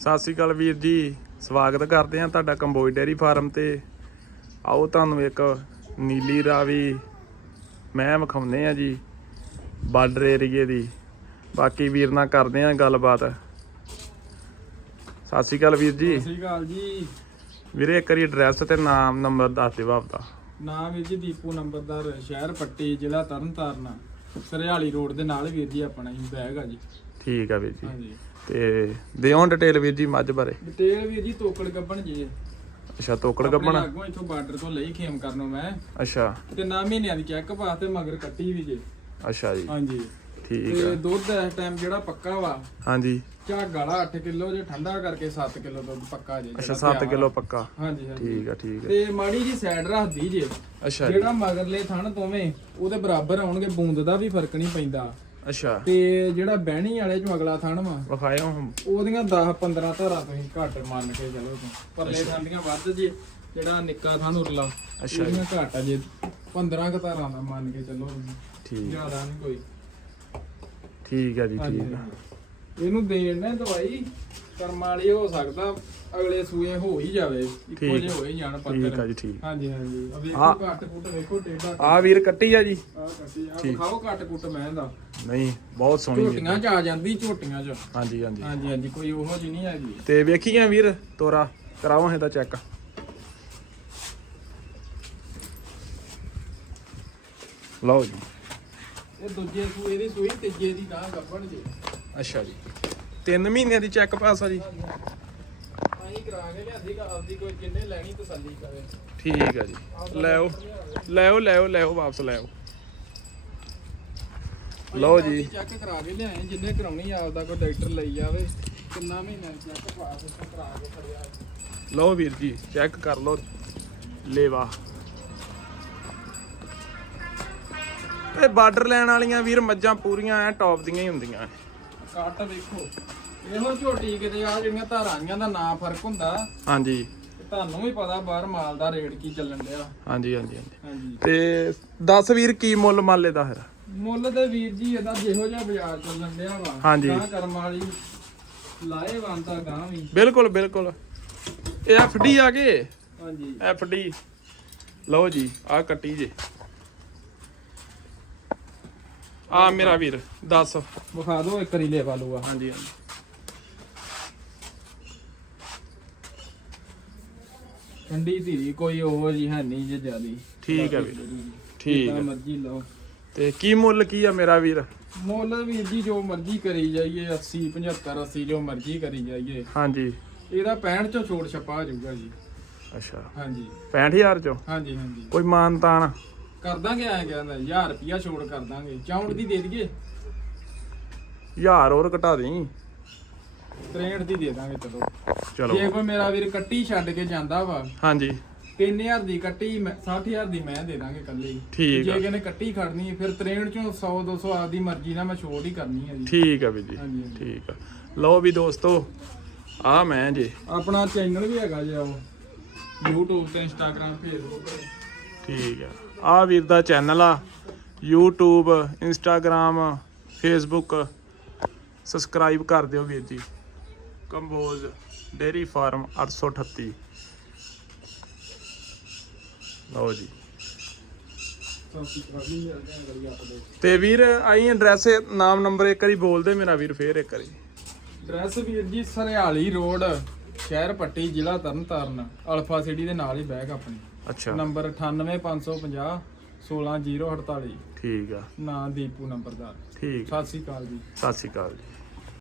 ਸਤਿ ਸ਼੍ਰੀ ਅਕਾਲ ਵੀਰ ਜੀ ਸਵਾਗਤ ਕਰਦੇ ਹਾਂ ਤੁਹਾਡਾ ਕੰਬੋਜ ਡੇਅਰੀ ਫਾਰਮ ਤੇ। ਆਓ ਤੁਹਾਨੂੰ ਇੱਕ ਨੀਲੀ ਰਾਵੀ ਮੈਂ ਵਿਖਾਉਂਦੇ ਆ ਜੀ ਬਾਰਡਰ ਏਰੀਏ ਦੀ। ਬਾਕੀ ਵੀਰ ਨਾਲ ਕਰਦੇ ਆ ਗੱਲਬਾਤ। ਸਤਿ ਸ਼੍ਰੀ ਅਕਾਲ ਵੀਰ ਜੀ। ਸਤਿ ਸ਼੍ਰੀ ਅਕਾਲ ਜੀ। ਵੀਰੇ ਇੱਕ ਵਾਰੀ ਐਡਰੈਸ ਤੇ ਨਾਮ ਨੰਬਰ ਦੱਸ ਦਿਓ ਆਪਦਾ। ਨਾਮ ਵੀਰ ਜੀ ਦੀਪੂ ਨੰਬਰਦਾਰ ਸ਼ਹਿਰ ਪੱਟੀ ਜ਼ਿਲ੍ਹਾ ਤਰਨਤਾਰਨ ਸਰਿਆਲੀ ਰੋਡ ਦੇ ਨਾਲ ਵੀਰ ਜੀ ਆਪਣਾ ਹੀ ਬੈਗ ਆ ਜੀ। ਠੀਕ ਆ ਵੀਰ ਜੀ। ਹਾਂਜੀ। ਤੇ ਦਿਓ ਡਿਟੇਲ ਵੀਰ ਜੀ ਮੱਝ ਬਾਰੇ। ਡਿਟੇਲ ਵੀਰ ਜੀ ਤੋਕੜ ਗੱਬਣ ਜੀ। ਅੱਛਾ ਤੋਕੜ ਗੱਬਣ। ਲਾਗੋਂ ਇੱਥੋਂ ਬਾਰਡਰ ਤੋਂ ਲਈ ਖੇਮ ਕਰਨੋਂ ਮੈਂ। ਅੱਛਾ। ਤੇ ਨਾ ਮਹੀਨਿਆਂ ਦੀ ਚੈੱਕ ਪਾਸ ਤੇ ਮਗਰ ਕੱਟੀ ਵੀ ਜੇ। ਅੱਛਾ ਜੀ। ਹਾਂਜੀ। ਠੀਕ ਤੇ ਆ। ਦੁੱਧ ਇਸ ਟਾਈਮ ਜਿਹੜਾ ਪੱਕਾ ਵਾ ਹਾਂਜੀ। ਝਾਗ ਵਾਲਾ 8 ਕਿਲੋ ਜੇ ਠੰਡਾ ਕਰਕੇ 7 ਕਿਲੋ ਦੁੱਧ ਪੱਕਾ ਜੇ ਅੱਛਾ ਜਿਹੜਾ 7 ਪਿਆ ਕਿਲੋ। ਪੱਕਾ। ਹਾਂਜੀ ਹਾਂਜੀ। ਠੀਕ ਆ ਠੀਕ ਆ। ਤੇ ਮਾੜੀ ਜੀ ਸਾਈਡ ਰੱਖਦੀ ਜੇ। ਅੱਛਾ ਜਿਹੜਾ ਮਗਰਲੇ ਥਣ ਦੋਵੇਂ ਉਹਦੇ ਬਰਾਬਰ ਆਉਣਗੇ ਬੂੰਦ ਦਾ ਵੀ ਫ਼ਰਕ ਨਹੀਂ ਪੈਂਦਾ। ਅੱਛਾ। ਤੇ ਜਿਹੜਾ ਬਹਿਣੀ ਵਾਲੇ ਚੋਂ ਅਗਲਾ ਥਣ ਵਾ ਵਿਖਾਇਓ। ਉਹਦੀਆਂ 10 15 ਧਾਰਾਂ ਤੁਸੀਂ ਘੱਟ ਮੰਨ ਕੇ ਚਲੋ ਤੂੰ ਪਰਲੇ ਥਣ ਦੀਆਂ ਵੱਧ ਜੇ ਜਿਹੜਾ ਨਿੱਕਾ ਥਣ ਉਰਲਾ ਅੱਛਾ। ਉਹਦੀਆਂ ਘੱਟ ਆ ਜੇ। 15 ਕੁ ਧਾਰਾਂ ਦਾ ਮੰਨ ਕੇ ਚੱਲੋ ਤੁਸੀਂ। ਠੀਕ। ਜ਼ਿਆਦਾ ਨਹੀਂ ਕੋਈ। ਠੀਕ ਆ ਜੀ ਠੀਕ ਆ। ਇਹਨੂੰ ਦੇਣ ਨੇ ਦਵਾਈ। ਕਰਮ ਵਾਲੀ ਹੋ ਸਕਦਾ ਅਗਲੇ ਸੂਏ ਹੋ ਹੀ ਜਾਵੇ ਇੱਕੋ ਠੀਕ। ਜਿਹੇ ਹੋ ਹੀ ਜਾਣ ਠੀਕ ਆ ਪੱਤਰ ਜੀ ਠੀਕ। ਹਾਂਜੀ ਹਾਂਜੀ। ਆ ਵੇਖੋ ਘੱਟ ਕੁੱਟ ਵੇਖੋ ਟੇਡਾ ਆ ਵੀਰ ਕੱਟੀ ਆ ਜੀ। ਆ ਕੱਟੀ ਆ ਠੀਕ। ਖਾਓ ਘੱਟ ਕੁੱਟ ਮੈਂ ਦਾ। ਨਹੀਂ ਬਹੁਤ ਸੋਹਣੀ ਜੀ। ਝੋਟੀਆਂ ਚ ਆ ਜਾਂਦੀ ਝੋਟੀਆਂ ਚ। ਹਾਂਜੀ ਹਾਂਜੀ। ਹਾਂਜੀ ਹਾਂਜੀ ਕੋਈ ਉਹੋ ਜਿਹੀ ਨਹੀਂ ਹੈਗੀ। ਤੇ ਵੇਖੀਆਂ ਵੀਰ ਤੋਰਾ। ਕਰਾਓ ਇਹਦਾ ਚੈੱਕ। ਲਓ ਜੀ। ਇਹ ਦੂਜੇ ਸੂਏ ਦੀ ਸੂਈ ਤੀਜੇ ਦੀ ਗਾਂ ਗੱਬਣ ਜੇ। ਅੱਛਾ ਜੀ। 3 ਮਹੀਨਿਆਂ ਦੀ ਚੈੱਕ ਪਾਸ ਆ ਜੀ। ਆਹੀ ਕਰਾ ਕੇ ਲਿਆਂਦੀ ਗਾ ਆਪਦੀ ਕੋਈ ਜਿੰਨੇ ਲੈਣੀ ਤਸੱਲੀ ਕਰੇ। ਠੀਕ ਆ ਜੀ। ਲੈਓ ਲੈਓ ਲੈਓ ਲੈਓ ਵਾਪਸ ਲੈਓ ਲਓ ਜੀ। ਚੈੱਕ ਕਰਾ ਕੇ ਲਿਆਏ ਜਿੰਨੇ ਕਰਾਉਣੀ ਆਪਦਾ ਕੋਈ ਡਾਕਟਰ ਲਈ ਜਾਵੇ ਕਿੰਨਾ ਮਹੀਨਾ ਚੈੱਕ ਪਾਸ ਕਰਾ ਕੇ ਖੜਿਆ ਲਓ ਵੀਰ ਜੀ ਚੈੱਕ ਕਰ ਲਓ। ਲੇਵਾ। ਇਹ ਬਾਰਡਰ ਲੈਣ ਵਾਲੀਆਂ ਵੀਰ ਮੱਝਾਂ ਪੂਰੀਆਂ ਐ ਟੌਪ ਦੀਆਂ ਹੀ ਹੁੰਦੀਆਂ। ਕੱਟ ਵੇਖੋ ਇਹੋ ਝੋਟੀ ਕਿਤੇ ਆ ਜਿਹੜੀਆਂ ਧਾਰਾਂ ਆਈਆਂ ਦਾ ਨਾਂ ਫ਼ਰਕ ਹੁੰਦਾ। ਹਾਂਜੀ। ਤੇ ਤੁਹਾਨੂੰ ਵੀ ਪਤਾ ਬਾਹਰ ਮਾਲ ਦਾ ਰੇਟ ਕੀ ਚੱਲਣ ਡਿਆ। ਹਾਂਜੀ ਹਾਂਜੀ ਹਾਂਜੀ। ਹਾਂਜੀ। ਤੇ 10 ਵੀਰ ਕੀ ਮੁੱਲ ਮਾਲੇ ਦਾ ਫਿਰ? ਮੁੱਲ ਤੇ ਵੀਰ ਜੀ ਇਹਦਾ ਜਿਹੋ ਜਿਹਾ ਬਾਜ਼ਾਰ ਚੱਲਣ ਡਿਆ ਵਾ। ਹਾਂਜੀ। ਗਾਂ ਕਰਮ ਵਾਲੀ ਲਾਏ ਵੰਤਾ ਗਾਂ ਵੀ। ਬਿਲਕੁਲ ਬਿਲਕੁਲ। ਇਹ ਐਫਡੀ ਆ ਗਏ ਹਾਂਜੀ। ਐਫਡੀ। ਲਓ ਜੀ ਆ ਕੱਟੀ ਜੇ। ਆ ਮੇਰਾ ਵੀਰ 10 ਵਿਖਾ ਦਿਓ ਇੱਕ ਹਾਂਜੀ ਹਾਂਜੀ। ਠੰਡੀ ਧੀਰੀ ਕੋਈ ਉਹ ਜੀ ਹੈ ਨਹੀਂ ਜੇ ਜਿਆਦੀ। ਠੀਕ ਹੈ ਵੀਰ। ਠੀਕ ਹੈ। ਮਰਜ਼ੀ ਲਓ। ਤੇ ਕੀ ਮੁੱਲ ਕੀ ਆ ਮੇਰਾ ਵੀਰ? ਮੁੱਲ ਵੀਰ ਜੀ ਜੋ ਮਰਜ਼ੀ ਕਰੀ ਜਾਈਏ 80 75 80 ਜੋ ਮਰਜ਼ੀ ਕਰੀ ਜਾਈਏ। ਹਾਂਜੀ। ਇਹਦਾ 65 ਚੋਂ ਛੋੜ ਛਪਾ ਆ ਜਾਊਗਾ ਜੀ। ਅੱਛਾ। ਹਾਂਜੀ। 65000 ਚੋਂ? ਹਾਂਜੀ ਹਾਂਜੀ। ਕੋਈ ਮਾਨ ਤਾਨ? ਕਰ ਦਾਂਗੇ ਐ ਕਹਿੰਦਾ 1000 ਰੁਪਿਆ ਛੋੜ ਕਰ ਦਾਂਗੇ। 64 ਦੀ ਦੇ ਦਈਏ। ਹਜ਼ਾਰ ਹੋਰ ਘਟਾ ਦੇਈ। 63 ਦੀ ਦੇ ਦਾਂਗੇ ਚਲੋ। ਚਲੋ। ਜੇ ਕੋਈ ਮੇਰਾ ਵੀਰ ਕੱਟੀ ਛੱਡ ਕੇ ਜਾਂਦਾ ਵਾ ਹਾਂਜੀ। 3000 ਦੀ ਕੱਟੀ ਮੈਂ- 60000 ਦੀ ਮੈਂ ਦੇ ਦਾਂਗੇ ਕੱਲੇ ਠੀਕ ਜੇ ਕਿਨੇ ਕੱਟੀ ਖੜਨੀ ਹੈ ਫਿਰ 63 ਚੋਂ 100 200 ਆਪਦੀ ਮਰਜ਼ੀ ਨਾਲ ਮੈਂ ਛੋੜ ਹੀ ਕਰਨੀ ਹੈ ਜੀ। ਠੀਕ ਆ ਵੀਰ ਜੀ। ਠੀਕ ਆ। ਲਓ ਵੀ ਦੋਸਤੋ ਆ ਮੈਂ ਜੇ। ਆਪਣਾ ਚੈਨਲ ਵੀ ਹੈਗਾ ਜੀ ਉਹ। YouTube ਤੇ Instagram Facebook ਠੀਕ ਆ। ਆ ਵੀਰ ਦਾ ਚੈਨਲ ਆ। YouTube Instagram Facebook ਸਬਸਕ੍ਰਾਈਬ ਕਰ ਦਿਓ ਵੀਰ ਜੀ। ਕੰਬੋਜ ਡੇਰੀ ਫਾਰਮ 838 ਲਓ ਜੀ। ਤੇ ਵੀਰ ਆਈ ਐਡਰੈਸ ਨਾਮ ਨੰਬਰ ਇੱਕ ਵਾਰੀ ਬੋਲ ਦੇ ਮੇਰਾ ਵੀਰ ਫੇਰ ਇੱਕ ਵਾਰੀ। ਐਡਰੈਸ ਵੀਰ ਜੀ ਸਰਿਆਲੀ ਰੋਡ ਸ਼ਹਿਰ ਪੱਟੀ ਜ਼ਿਲ੍ਹਾ ਤਰਨਤਾਰਨ ਅਲਫਾ ਸਿਟੀ ਦੇ ਨਾਲ ਹੀ ਬੈਗ ਆਪਣੀ। ਅੱਛਾ। ਨੰਬਰ 98550 16048 ਠੀਕ ਆ। ਨਾਂ ਦੀਪੂ ਨੰਬਰਦਾਰ। ਠੀਕ। ਸਤਿ ਸ੍ਰੀ ਅਕਾਲ ਜੀ। ਸਤਿ ਸ਼੍ਰੀ ਅਕਾਲ ਜੀ।